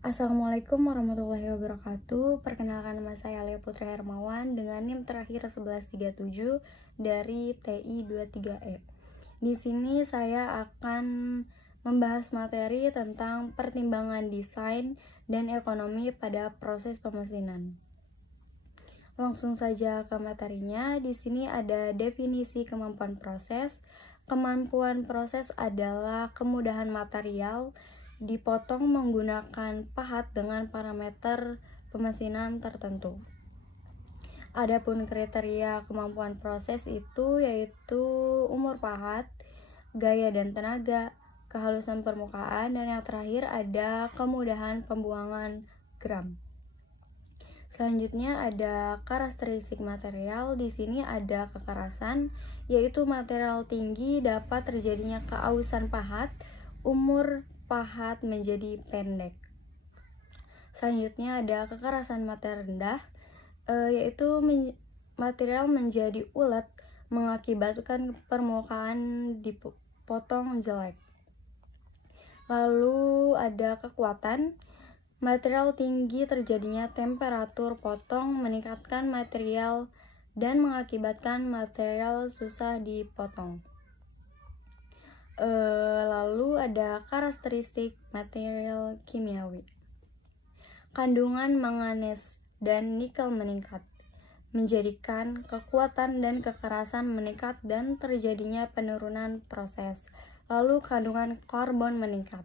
Assalamualaikum warahmatullahi wabarakatuh. Perkenalkan, nama saya Lea Putri Hermawan dengan NIM terakhir 1137 dari TI 23E. Di sini saya akan membahas materi tentang pertimbangan desain dan ekonomi pada proses pemesinan. Langsung saja ke materinya. Di sini ada definisi kemampuan proses. Kemampuan proses adalah kemudahan material dipotong menggunakan pahat dengan parameter pemesinan tertentu. Adapun kriteria kemampuan proses itu yaitu umur pahat, gaya dan tenaga, kehalusan permukaan, dan yang terakhir ada kemudahan pembuangan gram. Selanjutnya ada karakteristik material. Di sini ada kekerasan, yaitu material tinggi dapat terjadinya keausan pahat, umur pahat menjadi pendek. Selanjutnya ada kekerasan material rendah, yaitu material menjadi ulet mengakibatkan permukaan dipotong jelek. Lalu ada kekuatan. Material tinggi terjadinya temperatur potong meningkatkan material dan mengakibatkan material susah dipotong. Lalu ada karakteristik material kimiawi. Kandungan manganes dan nikel meningkat, menjadikan kekuatan dan kekerasan meningkat dan terjadinya penurunan proses. Lalu kandungan karbon meningkat,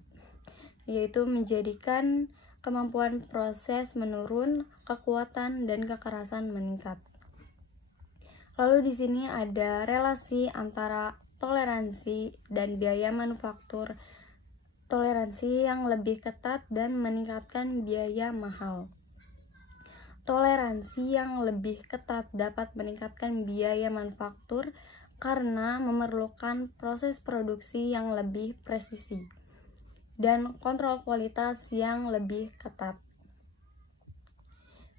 yaitu menjadikan kemampuan proses menurun, kekuatan dan kekerasan meningkat. Lalu di sini ada relasi antara toleransi dan biaya manufaktur. Toleransi yang lebih ketat dan meningkatkan biaya mahal. Toleransi yang lebih ketat dapat meningkatkan biaya manufaktur karena memerlukan proses produksi yang lebih presisi dan kontrol kualitas yang lebih ketat.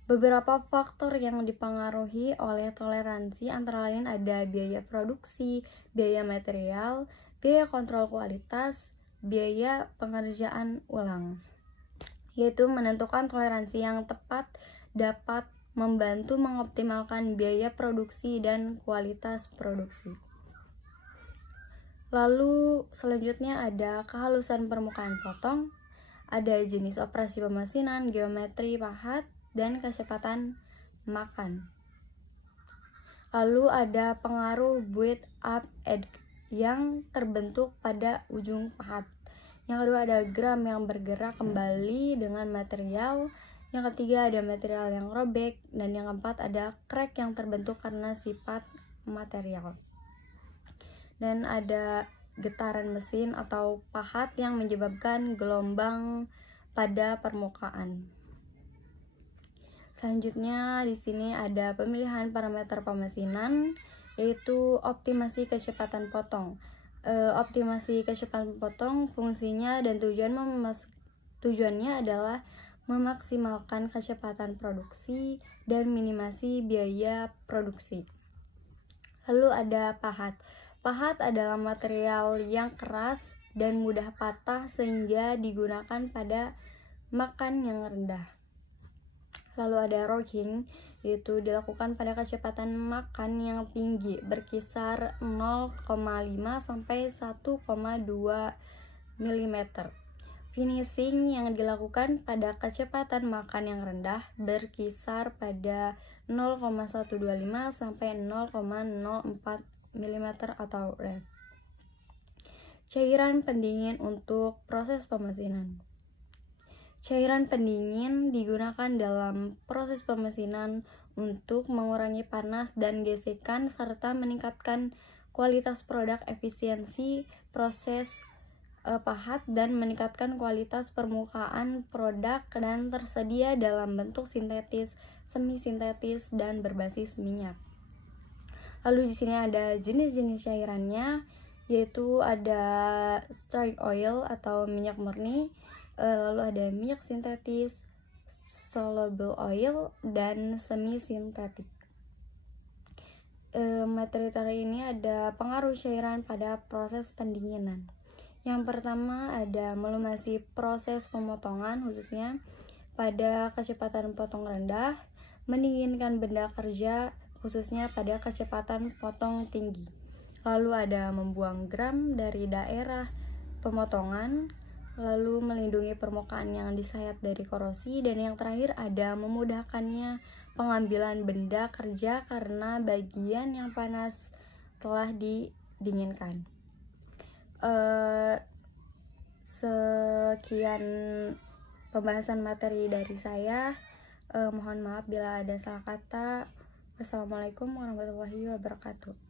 Beberapa faktor yang dipengaruhi oleh toleransi antara lain ada biaya produksi, biaya material, biaya kontrol kualitas, biaya pengerjaan ulang. Yaitu menentukan toleransi yang tepat dapat membantu mengoptimalkan biaya produksi dan kualitas produksi. Lalu selanjutnya ada kehalusan permukaan potong, ada jenis operasi pemesinan, geometri pahat, dan kecepatan makan. Lalu ada pengaruh build up edge yang terbentuk pada ujung pahat. Yang kedua ada gram yang bergerak kembali dengan material. Yang ketiga ada material yang robek. Dan yang keempat ada crack yang terbentuk karena sifat material. Dan ada getaran mesin atau pahat yang menyebabkan gelombang pada permukaan. Selanjutnya di sini ada pemilihan parameter pemesinan, yaitu optimasi kecepatan potong. Optimasi kecepatan potong fungsinya dan tujuannya adalah memaksimalkan kecepatan produksi dan minimasi biaya produksi. Lalu ada pahat. Pahat adalah material yang keras dan mudah patah sehingga digunakan pada makan yang rendah. Lalu ada rocking, yaitu dilakukan pada kecepatan makan yang tinggi, berkisar 0,5 sampai 1,2 mm. Finishing yang dilakukan pada kecepatan makan yang rendah, berkisar pada 0,125 sampai 0,04 mm atau red. Cairan pendingin untuk proses pemesinan. Cairan pendingin digunakan dalam proses pemesinan untuk mengurangi panas dan gesekan serta meningkatkan kualitas produk, efisiensi proses pahat, dan meningkatkan kualitas permukaan produk dan tersedia dalam bentuk sintetis, semi sintetis, dan berbasis minyak. Lalu di sini ada jenis-jenis cairannya, yaitu ada straight oil atau minyak murni, lalu ada minyak sintetis, soluble oil, dan semi sintetik. Materi ini ada pengaruh cairan pada proses pendinginan. Yang pertama ada melumasi proses pemotongan, khususnya pada kecepatan potong rendah, mendinginkan benda kerja, khususnya pada kecepatan potong tinggi. Lalu ada membuang gram dari daerah pemotongan, lalu melindungi permukaan yang disayat dari korosi, dan yang terakhir ada memudahkannya pengambilan benda kerja karena bagian yang panas telah didinginkan. Sekian pembahasan materi dari saya. Mohon maaf bila ada salah kata. Wassalamualaikum warahmatullahi wabarakatuh.